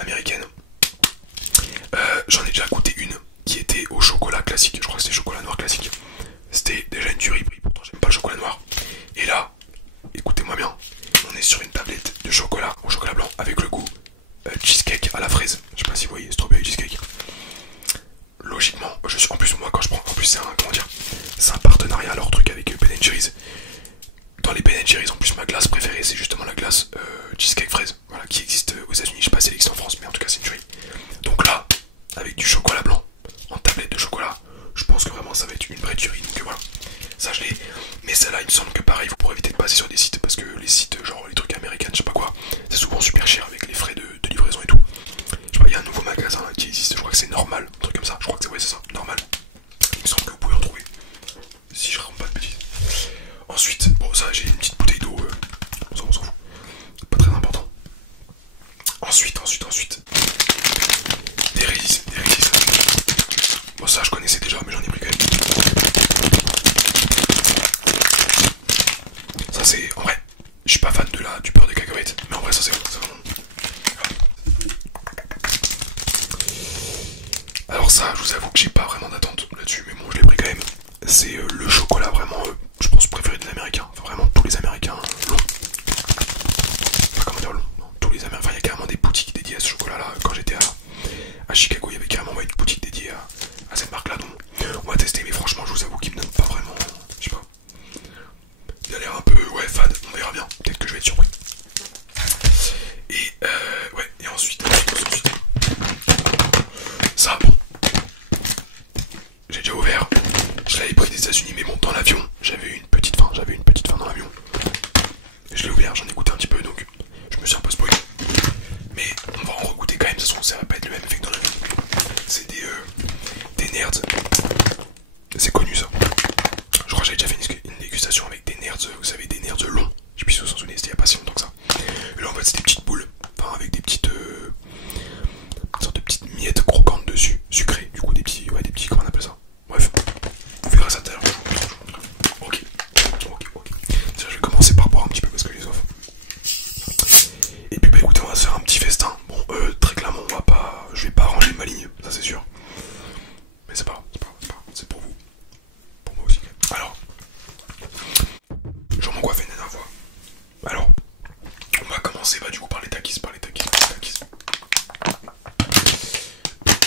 américaine. J'en ai déjà goûté une qui était au chocolat classique, je crois que c'était chocolat noir classique. C'était déjà une tuerie, pourtant j'aime pas le chocolat noir. Et là, écoutez-moi bien, on est sur une tablette de chocolat au chocolat blanc avec le goût cheesecake à la fraise. Je sais pas si vous voyez, strawberry cheesecake. Logiquement, en plus moi quand je prends, en plus c'est un, comment dire, c'est un partenariat leur truc avec Ben Jerry's. Dans les Ben Jerry's en plus ma glace préférée c'est justement la glace cheesecake fraise, voilà, qui existe aux États-Unis. Je sais pas si elle existe en France, mais en tout cas c'est une tuerie. Donc là, avec du chocolat blanc en tablette de chocolat, je pense que vraiment ça va être une vraie tuerie. Donc voilà, ça je l'ai. Mais celle-là il me semble que pareil, vous pourrez éviter de passer sur des sites parce que les sites genre les trucs américains, je sais pas quoi, c'est souvent super cher avec les frais de livraison et tout. Je sais pas, il y a un nouveau magasin qui existe, je crois que c'est Normal, un truc comme ça, je crois que c'est, ouais, c'est ça, Normal. Il me semble que vous pouvez en trouver, si je raconte pas de bêtises. Ensuite, bon ça j'ai une petite bouteille d'eau, on s'en fout, pas très important. Ensuite, des Reese's. Bon ça je connaissais déjà mais j'en ai pris quand même. Ça c'est, en vrai, je suis pas fan du beurre de cacahuète, mais en vrai ça c'est bon, c'est vraiment... Alors ça, je vous avoue que j'ai pas vraiment d'attente là-dessus, mais bon je l'ai pris quand même. C'est le chocolat vraiment, je pense, préféré des Américains. Enfin vraiment tous les Américains l'ont. Enfin comment dire l'ont, non, tous les Américains, enfin il y a carrément des boutiques dédiées à ce chocolat là. Quand j'étais à Chicago, il y avait carrément une boutique dédiée à cette marque là. Donc on va tester, mais franchement je vous avoue qu'il me donne pas vraiment, je sais pas. Il a l'air un peu, ouais, fade, on verra bien, peut-être que je vais être surpris. Et ouais, et ensuite, ça bon, j'ai déjà ouvert, je l'avais pris des États-Unis, mais bon, dans l'avion, j'avais une petite faim dans l'avion. Je l'ai ouvert, j'en ai goûté un petit peu, donc je me suis un peu spoilé. Mais on va en regoûter quand même, de toute façon ça va pas être le même effet que dans l'avion. C'est des nerds, c'est connu ça. Je crois que j'avais déjà fait une dégustation avec des nerds, vous savez, des nerds longs. Je sais plus si vous vous en souvenez, c'était il y a pas si longtemps que ça. Et là en fait c'est des petites boules, enfin avec des petites sortes de petites miettes croquantes dessus, sucrées, du coup des petits, ouais, des petits, comment on appelle ça. Bref, vous verrez ça tout à l'heure. Ok. Déjà je vais commencer par boire un petit peu parce que j'ai soif. Et puis bah écoutez, on va se faire un petit festin. Bon, très clairement je vais pas ranger ma ligne, ça c'est sûr. Mais c'est pas grave, c'est pour vous. Pour moi aussi. Alors, je m'en coiffe une dernière fois. Alors, on va commencer du coup par les takis.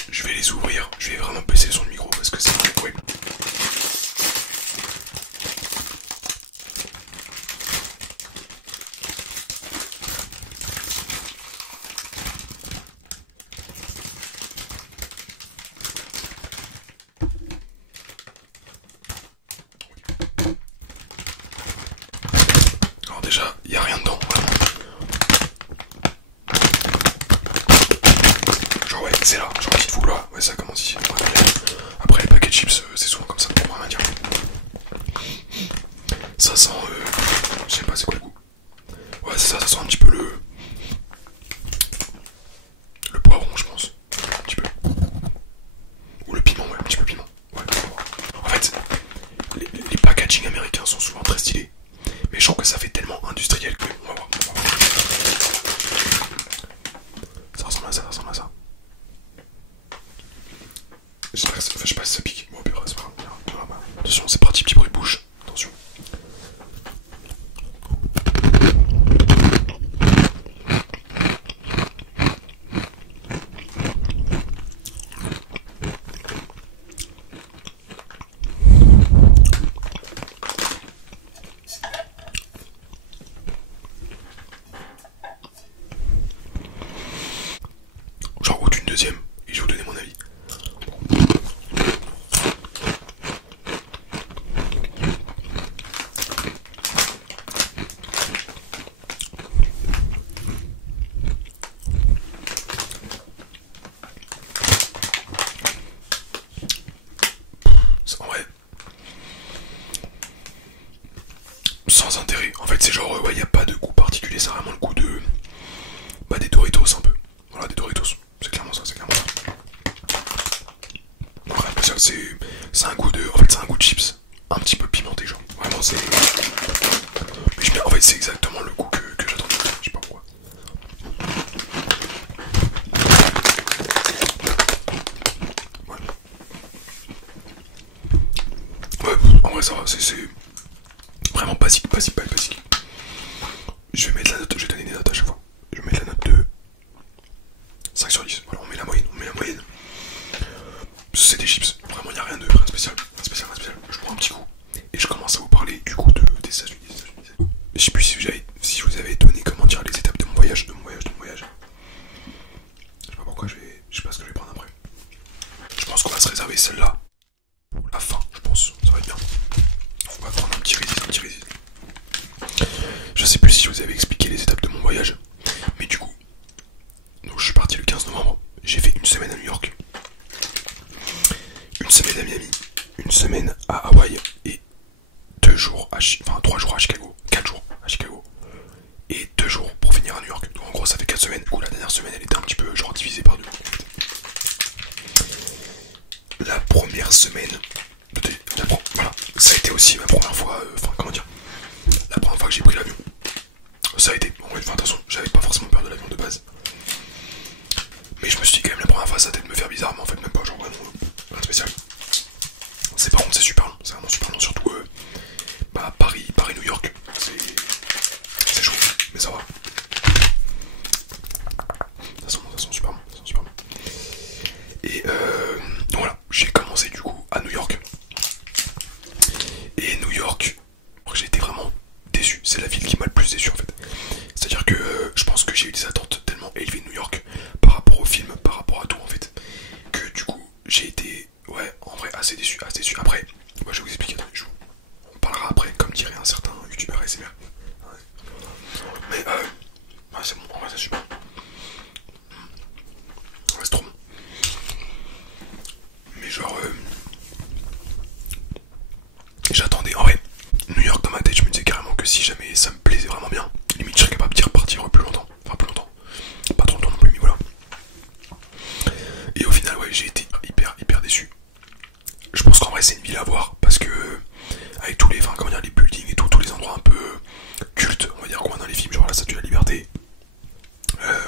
Je vais les ouvrir, je vais vraiment baisser le son du micro parce que c'est horrible. Alors déjà, il n'y a rien dedans, vraiment. Genre ouais, c'est là, genre petite foule là, ouais ça commence ici. Après les paquets de chips, c'est souvent comme ça, pour rien dire. Ça sent, je sais pas c'est quoi le goût. Ouais c'est ça, ça sent un petit peu le poivron je pense, un petit peu. Ou le piment, ouais, un petit peu piment. Ouais. En fait, les packaging américains sont souvent très stylés. Mais je trouve que ça fait tellement industriel que... On va voir. Ça ressemble à ça. Je sais pas si ça pique. Bon, pire, c'est pas grave. Attention, c'est parti, petit bruit de bouche. Attention. J'en goûte une deuxième et je vais vous donner mon avis. En vrai, sans intérêt. En fait, c'est genre, ouais, y a pas de goût particulier, c'est vraiment le goût de. Bah, des Doritos un peu. Voilà, des Doritos. C'est clairement ça, vrai ça va, c'est vraiment basique, basique, basique. Je vais mettre la note, je vais donner des notes à chaque fois. Je vais mettre la note de 5 sur 10. Voilà, on met la moyenne, on met la moyenne. C'est des chips, vraiment il n'y a rien de rien spécial, rien spécial, rien spécial. Je prends un petit coup et je commence à vous parler du coup des États-Unis. Je sais plus si je vous avais donné comment dire les étapes de mon voyage, Je sais pas pourquoi je sais pas ce que je vais prendre après. Je pense qu'on va se réserver celle-là pour la fin, je pense, ça va être bien. On va prendre un petit résil, Je sais plus si je vous avais expliqué les étapes de mon voyage, mais du coup, donc je suis parti le 15 novembre, j'ai fait une semaine à New York, une semaine à Miami, une semaine à Hawaï et 3 jours à Chicago, 4 jours à Chicago et 2 jours pour finir à New York. Donc en gros ça fait 4 semaines. Du coup la dernière semaine elle était un petit peu genre divisée par deux. La première semaine, voilà, ça a été aussi ma première fois, la première fois que j'ai pris l'avion. Ça a été, bon, de toute façon j'avais pas forcément peur de l'avion de base. Mais je me suis dit quand même la première fois ça a peut-être me faire bizarre, mais en fait même pas, genre vraiment rien de spécial. C'est par contre c'est super long, c'est vraiment super long, surtout Paris-New York, c'est chaud, mais ça va. Ça sent super bon, Et donc voilà, j'ai commencé du coup à New York. Et New York, j'ai été vraiment déçu, c'est la ville qui m'a le plus déçu en fait. C'est-à-dire que je pense que j'ai eu des attentes tellement élevées de New York par rapport au film, par rapport à tout en fait, que du coup j'ai été, ouais, en vrai assez déçu, Après, moi je vais vous expliquer, on parlera après, comme dirait un certain youtubeur ASMR. Mais ouais, c'est bon, en vrai c'est super. Ouais, c'est trop bon. Mais genre j'attendais, en vrai, New York dans ma tête, je me disais carrément que si jamais ça me plaisait vraiment bien, limite je serais capable d'y repartir plus longtemps. Enfin plus longtemps. Pas trop longtemps non plus, mais voilà. Et au final ouais j'ai été hyper déçu. Je pense qu'en vrai c'est une ville à voir parce que avec tous les, les buildings et tout, tous les endroits un peu cultes, on va dire quoi dans les films, genre la Statue de la Liberté,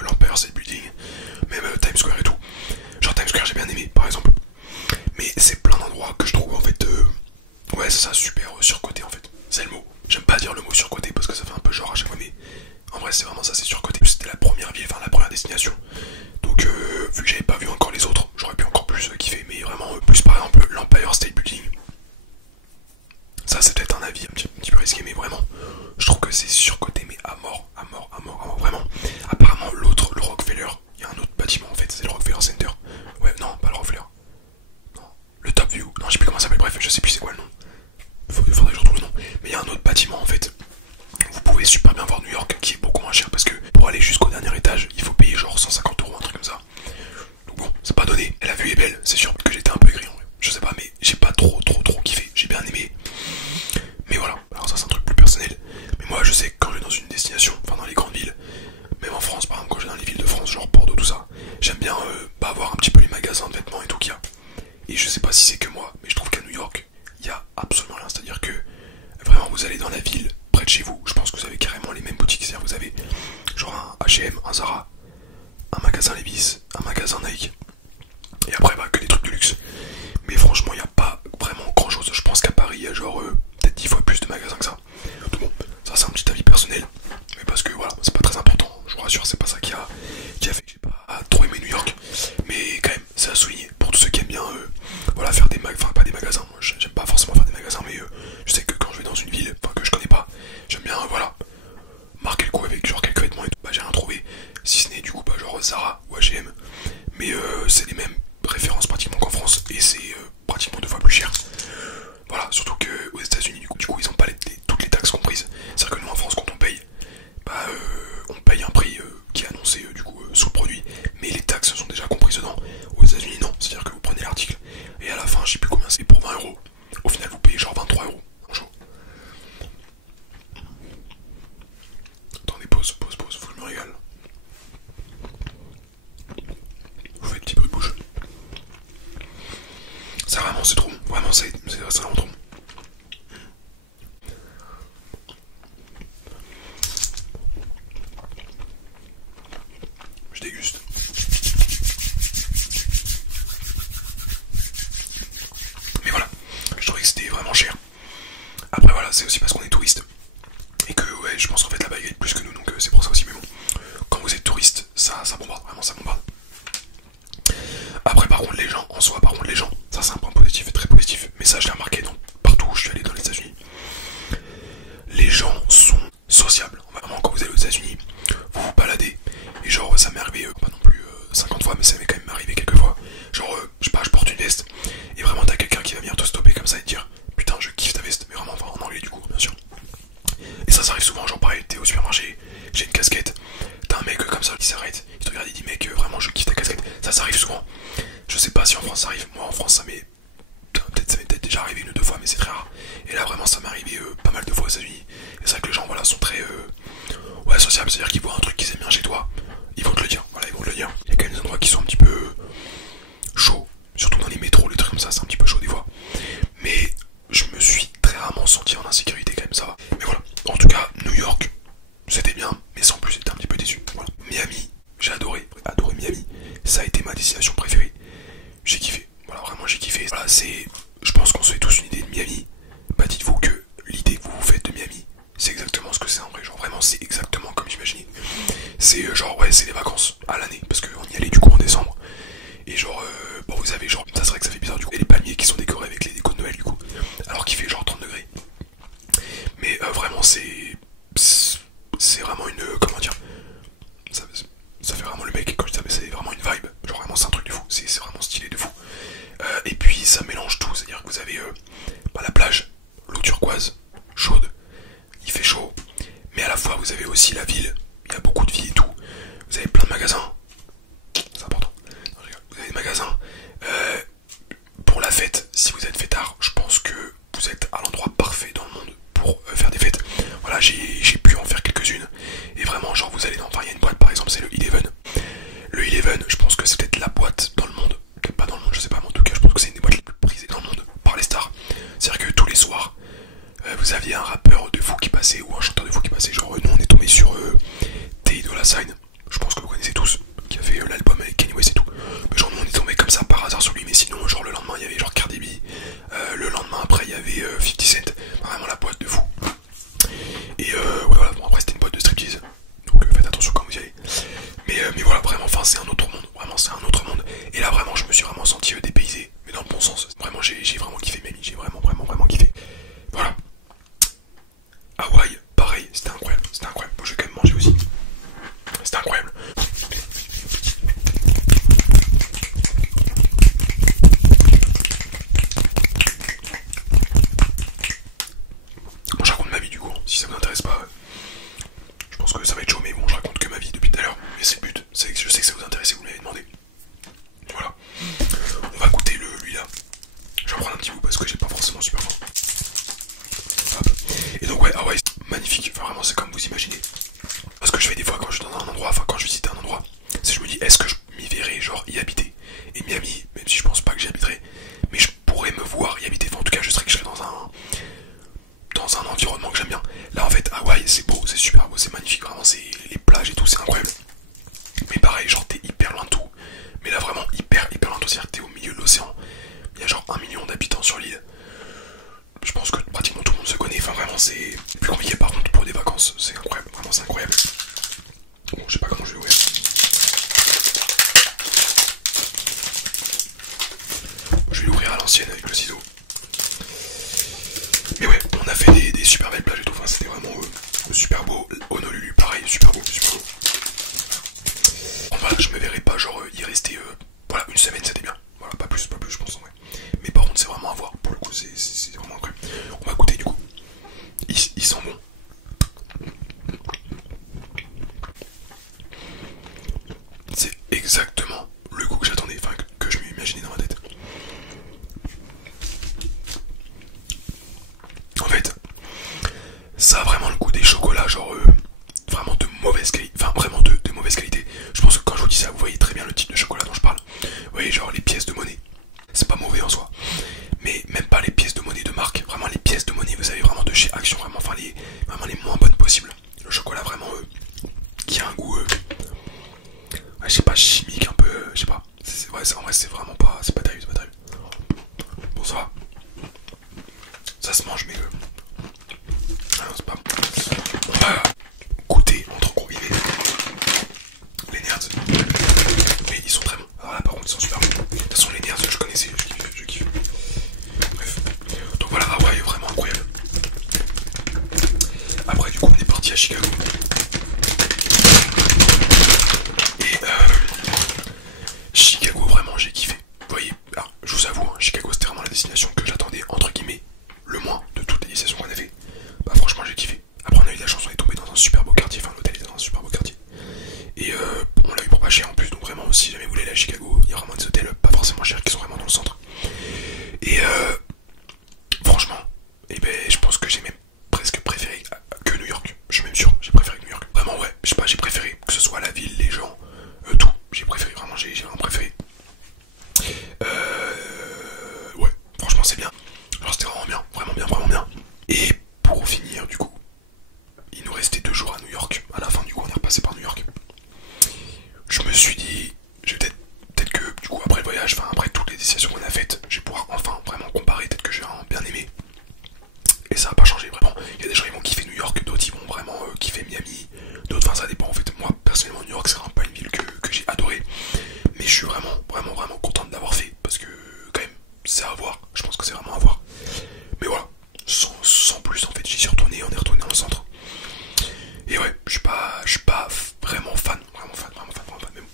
l'Empire State Building, même Times Square et tout. Genre Times Square j'ai bien aimé par exemple. Mais c'est plein d'endroits que je trouve en fait, ouais c'est ça, super surcoté en fait. C'est le mot. J'aime pas dire le mot surcoté parce que ça fait un peu genre à chaque fois, mais en vrai c'est vraiment ça, c'est surcoté. C'était la première ville, la première destination. Donc vu que j'avais pas vu encore les autres, j'aurais pu encore plus kiffer, mais vraiment plus par exemple l'Empire State Building. Ça c'est peut-être un avis un petit peu risqué, mais vraiment je trouve que c'est surcoté, mais à mort, vraiment. Apparemment l'autre, le Rockefeller, il y a un autre bâtiment en fait, c'est le Rockefeller Center. Ouais, non, pas le Rockefeller. Non, le Top View, non je sais plus comment ça s'appelle, bref, je sais plus c'est quoi le nom. Faudrait que je retrouve le nom. Mais il y a un autre bâtiment en fait. Vous pouvez super bien voir New York qui est beaucoup moins cher parce que pour aller jusqu'au dernier étage, il faut payer genre 150 €, un truc comme ça. Donc bon, c'est pas donné. La vue est belle, c'est sûr que j'étais un peu aigri en vrai. Je sais pas, mais j'ai pas trop kiffé. J'ai bien aimé. Mais voilà, alors ça c'est un truc plus personnel. Mais moi je sais que quand je vais dans une destination, dans les grandes villes, même en France par exemple, quand je vais dans les villes de France, genre Bordeaux, tout ça, j'aime bien voir un petit peu les magasins de vêtements et tout qu'il y a. Et je sais pas si c'est que moi, mais je trouve qu'à New York, il y a absolument rien. C'est-à-dire que vraiment vous allez dans la ville près de chez vous, je pense que vous avez carrément les mêmes boutiques. C'est-à-dire vous avez genre un H&M, un Zara, un magasin Levi's, un magasin Nike. Et après que des trucs de luxe. Mais franchement il n'y a pas vraiment grand chose. Je pense qu'à Paris il y a genre peut-être 10 fois plus de magasins que ça. Donc bon, ça c'est un petit avis personnel. Mais parce que voilà, c'est pas très important. Je vous rassure, c'est pas ça qui a fait que j'ai pas trop aimé New York. Mais quand même, c'est à souligner pour tous ceux qui aiment bien faire des pas des magasins. Moi j'aime pas forcément faire des magasins, mais je sais que quand je vais dans une ville que je connais pas, j'aime bien marquer le coup avec genre quelques vêtements et tout. Bah j'ai rien trouvé, si ce n'est du coup genre Zara ou H&M. Mais c'est les mêmes références pratiquement qu'en France et c'est pratiquement 2 fois plus cher. Voilà, surtout qu'aux États-Unis du coup ils ont pas toutes les taxes comprises. C'est-à-dire que nous en France quand on paye, on paye un prix qui est annoncé sous le produit, mais les taxes sont déjà comprises dedans. Aux États-Unis non, c'est-à-dire que vous prenez l'article et à la fin je sais plus combien c'est pour 20 €. Au final vous payez genre 23 € en chaud. Attendez, pause, faut que je me régale. Vous faites petit bruit de bouche. Ça vraiment c'est trop bon, vraiment c'est vraiment trop bon. Je déguste. Mais voilà, je trouvais que c'était vraiment cher. ça bombarde, vraiment ça bombarde. Après par contre les gens, en soi par contre les gens, ça c'est un point positif et très positif, mais ça je l'ai remarqué donc, partout où je suis allé dans les États-Unis. Les gens sont sociables, vraiment quand vous allez aux États-Unis, vous vous baladez, et genre ça m'est arrivé pas non plus 50 fois, mais ça m'est quand même arrivé quelques fois. Genre je sais pas, je porte une veste, et vraiment t'as quelqu'un qui va venir te stopper comme ça et te dire putain je kiffe ta veste, mais vraiment enfin, en anglais du coup bien sûr. Et ça arrive souvent, genre pareil, t'es au supermarché, j'ai une casquette, t'as un mec comme ça qui s'arrête, il te regarde, il dit mec vraiment je kiffe ta casquette, ça arrive souvent. Je sais pas si en France ça arrive, moi en France ça m'est peut-être déjà arrivé une ou deux fois mais c'est très rare. Et là vraiment ça m'est arrivé pas mal de fois aux États-Unis. Et c'est vrai que les gens voilà sont très ouais sociables, c'est à dire qu'ils voient un truc qu'ils aiment bien chez toi, ils vont te le dire, voilà ils vont te le dire. Il y a quand même des endroits qui sont un petit peu chauds, surtout dans les métros, les trucs comme ça c'est un petit peu chaud des fois. Mais je me suis très rarement senti en insécurité quand même, ça va. Mais voilà, en tout cas New York c'était bien, mais sans plus j'étais un petit peu déçu. Voilà. Miami, j'ai adoré Miami, ça a été ma destination préférée. J'ai kiffé, voilà vraiment j'ai kiffé. Voilà c'est, je pense qu'on se fait tous une idée de Miami. Bah dites-vous que l'idée que vous vous faites de Miami, c'est exactement ce que c'est en vrai, genre vraiment c'est exactement comme j'imaginais. C'est genre ouais c'est les vacances à l'année, parce qu'on y allait du coup en décembre. Et genre bon vous avez genre, ça serait que ça fait bizarre du coup, et les palmiers qui sont décorés avec les décos de Noël du coup, alors qu'il fait genre 30 degrés. Mais vraiment c'est vraiment une, comment dire, ça fait vraiment le mec quand je dis ça, mais c'est vraiment une vibe, genre vraiment c'est un truc de fou, c'est vraiment stylé de fou. Et puis ça mélange tout, c'est à dire que vous avez la plage, l'eau turquoise, chaude, il fait chaud, mais à la fois vous avez aussi la ville, il y a beaucoup de vie et tout, vous avez plein de magasins, c'est important, vous avez des magasins, pour la fête, si vous êtes fêtard, je pense que vous êtes à l'endroit parfait dans le monde pour faire des fêtes. Voilà, j'ai pu en faire quelques-unes, et vraiment genre vous allez dans, enfin il y a une boîte par exemple, c'est le Eleven. Le Eleven, je pense que c'est peut-être la boîte dans le monde, peut-être pas dans le monde, je sais pas, mais en tout cas je pense que c'est une des boîtes les plus prisées dans le monde par les stars. C'est-à-dire que tous les soirs, vous aviez un rappeur de fou qui passait, ou un chanteur de fou qui passait, genre nous on est tombé sur Tay Dolla Sign, je pense que vous connaissez tous, qui a fait l'album avec Kanye West et tout. Mais genre nous on est tombé comme ça par hasard sur lui, mais sinon genre le lendemain il y avait genre Cardi B, le lendemain après il y avait 50 Cent, vraiment la boîte de fou. Et ouais voilà, bon après c'était une boîte de striptease, donc faites attention quand vous y allez. Mais voilà, vraiment, enfin c'est un autre monde, vraiment c'est un autre monde. Et là vraiment je me suis vraiment senti dépaysé, mais dans le bon sens. Vraiment j'ai vraiment kiffé Miami, j'ai vraiment kiffé. Voilà. Hawaï, pareil, c'était incroyable, c'était incroyable. Bon, j'ai quand même mangé aussi. C'était incroyable. Bon, je raconte ma vie du coup, si ça vous intéresse pas. Je pense que ça va être chaud, mais bon, je raconte que ma vie depuis tout à l'heure. Mais c'est le but, c'est que je sais que ça vous intéresse et vous me l'avez demandé. Voilà. On va goûter lui là. Je vais en prendre un petit bout parce que j'ai pas forcément super faim. Hop. Et donc ouais, Hawaï, magnifique. Enfin vraiment, c'est comme vous imaginez. Parce que je fais des fois quand je suis dans un endroit, enfin quand je visite un endroit, c'est je me dis est-ce que je m'y verrais genre y habiter. Et Miami, même si je pense pas que j'y habiterai, mais je pourrais me voir y habiter. Enfin, en tout cas, je serais dans un environnement que j'aime bien. Là en fait, Hawaï, c'est beau, c'est super beau, c'est magnifique. Vraiment, c'est les plages et tout, c'est incroyable. Mais pareil, genre t'es hyper loin de tout. Mais là vraiment hyper loin de tout, c'est-à-dire que t'es au milieu de l'océan. Il y a genre 1 million d'habitants sur l'île. Je pense que pratiquement tout le monde se connaît. Enfin vraiment c'est plus compliqué par contre pour des vacances. C'est incroyable, vraiment c'est incroyable. Bon je sais pas comment je vais ouvrir. Je vais l'ouvrir à l'ancienne avec le ciseau. Mais ouais, on a fait des super belles plages et tout. Enfin c'était vraiment super beau. Honolulu pareil, super beau, super beau. Bon, voilà, je me verrais pas genre y rester voilà une semaine, c'était bien. Voilà, pas plus je pense en vrai. Mais par contre c'est vraiment à voir, pour le coup c'est vraiment incroyable. On va goûter du coup. Ils sont bons. C'est exactement le goût que j'attendais, enfin que je m'imaginais dans ma tête. En fait, ça a vraiment le goût des chocolats, genre vraiment de mauvaise qualité, enfin vraiment de mauvaise qualité. Je pense que quand je vous dis ça, vous voyez très bien le type de chocolat dont je parle. Vous voyez genre les pièces de monnaie. C'est pas mauvais en soi, mais même pas les pièces de monnaie de marque. Vraiment les pièces de monnaie, vous savez, vraiment de chez Action, vraiment, enfin vraiment les moins bonnes possibles. Le chocolat vraiment qui a un goût, ouais, je sais pas, chimique un peu, je sais pas. Ouais, en vrai c'est vraiment pas, c'est pas terrible, c'est pas terrible. Bon ça va, ça se mange mais ah non c'est pas bon. On va goûter entre gros guillemets les nerds. Et on l'a eu pour pas cher en plus, donc vraiment si jamais vous voulez aller à Chicago, il y a vraiment des hôtels pas forcément chers qui sont vraiment dans le centre. Et franchement, et ben, je pense que j'ai même presque préféré que New York. Je suis même sûr, j'ai préféré New York. Vraiment ouais, je sais pas, j'ai préféré que ce soit la ville, les gens, tout. J'ai préféré, vraiment j'ai vraiment préféré. Ouais, franchement c'est bien. Genre c'était vraiment bien, vraiment bien, vraiment bien. Et pour finir du coup, il nous restait 2 jours à New York. À la fin du coup on est repassé par New York. Je me suis dit, je vais peut-être que du coup après le voyage, enfin après toutes les destinations qu'on a faites, je vais pouvoir enfin vraiment comparer, peut-être que j'ai vraiment bien aimé. Et ça va pas changer vraiment. Il y a des gens qui vont kiffer New York, d'autres ils vont vraiment kiffer Miami, d'autres, enfin ça dépend en fait. Moi personnellement New York c'est vraiment pas une ville que j'ai adoré. Mais je suis vraiment content de l'avoir fait parce que quand même c'est à voir, je pense que c'est vraiment à voir. Mais voilà, sans plus en fait, j'y suis retourné, on est retourné dans le centre. Et ouais, je suis pas vraiment fan, mais bon.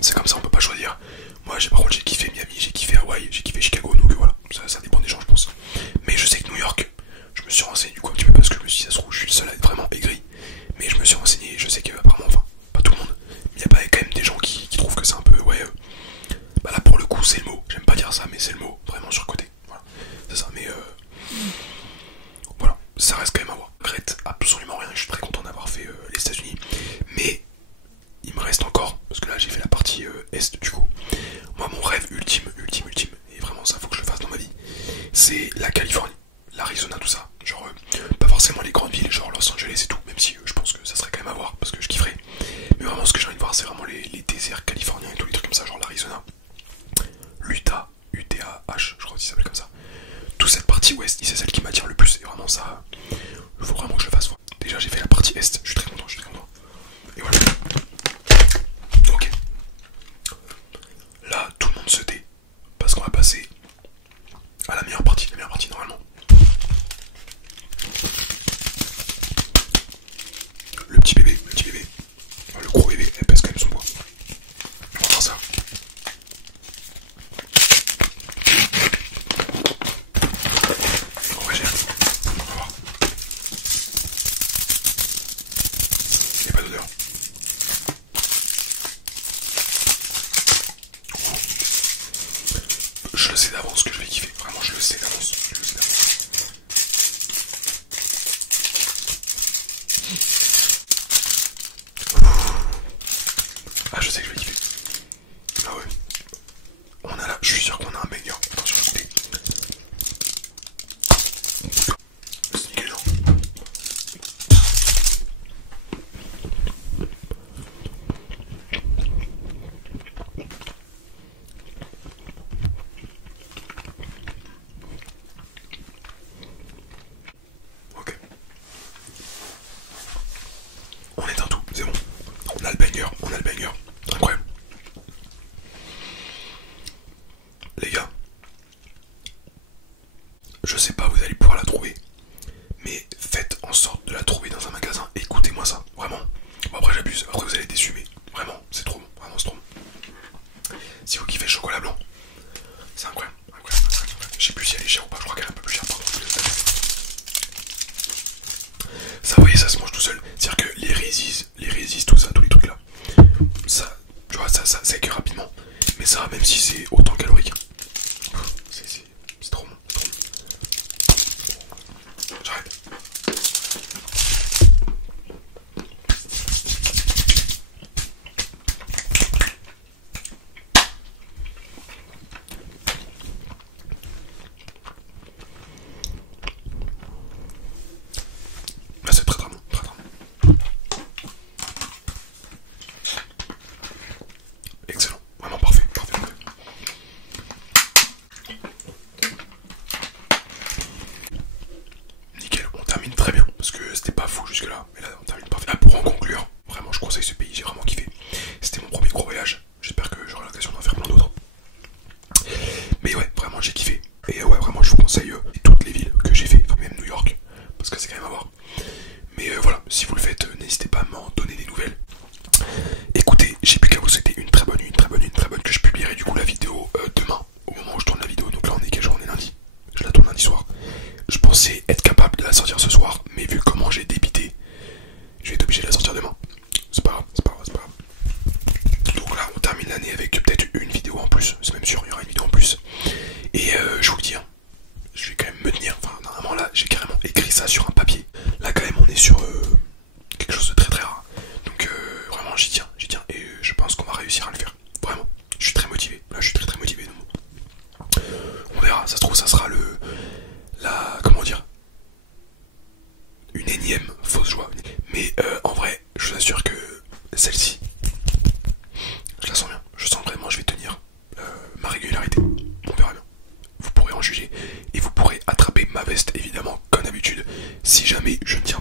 C'est comme ça, on peut pas choisir. Moi par contre j'ai kiffé Miami, j'ai kiffé Hawaï, j'ai kiffé Chicago, donc voilà, ça dépend des gens je pense. Mais je sais que New York, je me suis renseigné du coup un petit peu parce que je me suis dit ça se trouve je suis le seul à être vraiment aigri. Mais je me suis renseigné et je sais que apparemment, enfin pas tout le monde, mais il y a pas quand même des gens qui trouvent que c'est un peu ouais. Bah là pour le coup c'est le mot, j'aime pas dire ça mais c'est le mot, vraiment surcoté. Voilà, c'est ça, mais voilà, ça reste quand même à voir. Je regrette absolument rien, je suis très content d'avoir fait les États-Unis. Mais il me reste encore, parce que là j'ai fait la partie est du coup. Moi mon rêve ultime, et vraiment ça faut que je le fasse dans ma vie, c'est la Californie, l'Arizona, tout ça. Genre pas forcément les grandes villes, genre Los Angeles et tout, même si je pense que ça serait quand même à voir, parce que je kifferais. Mais vraiment ce que j'ai envie de voir c'est vraiment les déserts californiens et tous les trucs comme ça, genre l'Arizona, l'Utah, UTAH, je crois que ça s'appelle comme ça. Toute cette partie ouest, c'est celle qui m'attire le plus, et vraiment ça, il faut vraiment que je le fasse. Déjà j'ai fait la partie est, je suis très content, Et voilà. Ok. Là, tout le monde se tait. Parce qu'on va passer à la meilleure partie normalement. Le petit bébé. Le gros bébé, elle pèse quand même son poids. On va voir ça. En vrai, j'ai hâte. On va voir. Il n'y a pas d'odeur. Je le sais d'avance que je vais kiffer. Vraiment, je le sais d'avance. Ah, je sais que je vais kiffer. Ah ouais. On a là, je suis sûr qu'on a un banger. Attention, écoutez. C'est nickel, non? Ok. On éteint tout, c'est bon. On a le banger. Incroyable. Les gars, je sais pas, vous allez pouvoir la trouver, mais faites en sorte de la trouver dans un magasin. Écoutez-moi ça, vraiment. Bon après j'abuse, après vous allez être déçus, mais vraiment, c'est trop bon, vraiment c'est trop bon. Si vous kiffez le chocolat blanc, c'est incroyable. Je sais plus si elle est chère ou pas, je crois qu'elle est un peu plus chère, pardon. Ça, vous voyez, ça se mange tout seul. C'est-à-dire que les Reese's, tout ça, tous les trucs là, ça, tu vois, ça que rapidement. Mais ça, même si c'est autant calorique, c'est trop bon, J'arrête. celle-ci, je la sens bien. Je sens vraiment je vais tenir ma régularité. On verra bien. Vous pourrez en juger et vous pourrez attraper ma veste évidemment comme d'habitude. Si jamais je ne tiens